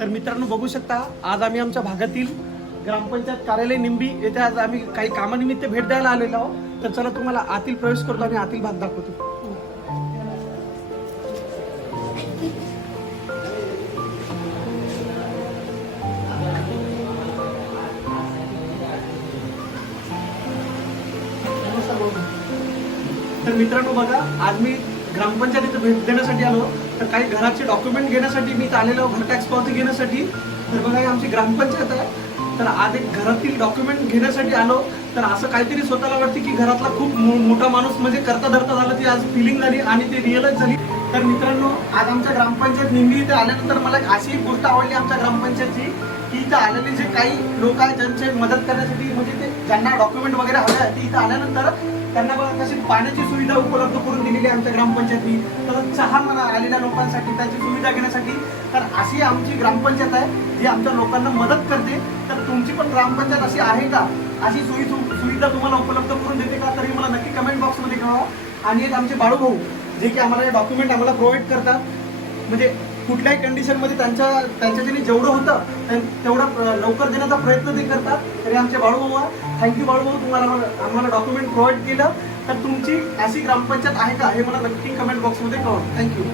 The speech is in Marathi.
तर मित्रांनो बघू शकता आज आम्ही आमच्या भागातील ग्रामपंचायत कार्यालय निंबी येथे आज आम्ही काही कामानिमित्त भेट द्यायला आलेलो आहोत. तर चला तुम्हाला आतील प्रवेश करतो आणि आतील भाग दाखवतो. तर मित्रांनो बघा आज मी ग्रामपंचायतीचं भेट देण्यासाठी आलो तर काही घराचे डॉक्युमेंट घेण्यासाठी मी इथं आलेलो घर टॅक्स पावती घेण्यासाठी. तर बघा ही आमची ग्रामपंचायत आहे. तर आज एक घरातील डॉक्युमेंट घेण्यासाठी आलो. तर असं काहीतरी स्वतःला वाटते की घरातला खूप मोठा माणूस म्हणजे करता धरता झालं ती आज फिलिंग झाली आणि ती रिअलाइज झाली. तर मित्रांनो आज आमच्या ग्रामपंचायत निंबी इथे आल्यानंतर मला एक अशी एक गोष्ट आवडली आमच्या ग्रामपंचायतची की इथं आलेले जे काही लोक आहेत ज्यांचे मदत करण्यासाठी म्हणजे ते ज्यांना डॉक्युमेंट वगैरे हवे आहे ते इथं आल्यानंतर त्यांना बघा कशी पाण्याची सुविधा उपलब्ध करून दिलेली आहे आमच्या ग्रामपंचायतनी. तर चहा म्हणा आलेल्या लोकांसाठी त्याची सुविधा घेण्यासाठी. तर अशी आमची ग्रामपंचायत आहे जी आमच्या लोकांना मदत करते. तर तुमची पण ग्रामपंचायत अशी आहे का? अशी सोयी सुविधा तुम्हाला उपलब्ध करून देते का? तरी मला नक्की कमेंट बॉक्समध्ये कळवा. आणि एक आमचे बाळू भाऊ जे की आम्हाला डॉक्युमेंट आम्हाला प्रोव्हाइड करतात. म्हणजे कुठल्याही कंडिशनमध्ये त्यांच्या त्यांच्याच्याने जेवढं होतं तेवढा तेवढं लवकर देण्याचा प्रयत्न ते करतात. तरी आमचे बाळूबाबा थँक्यू बाळूबाबा तुम्हाला आम्हाला- आम्हाला डॉक्युमेंट प्रोव्हाइड केलं. तर तुमची अशी ग्रामपंचायत आहे का? हे मला नक्की कमेंट बॉक्समध्ये कळवा. थँक्यू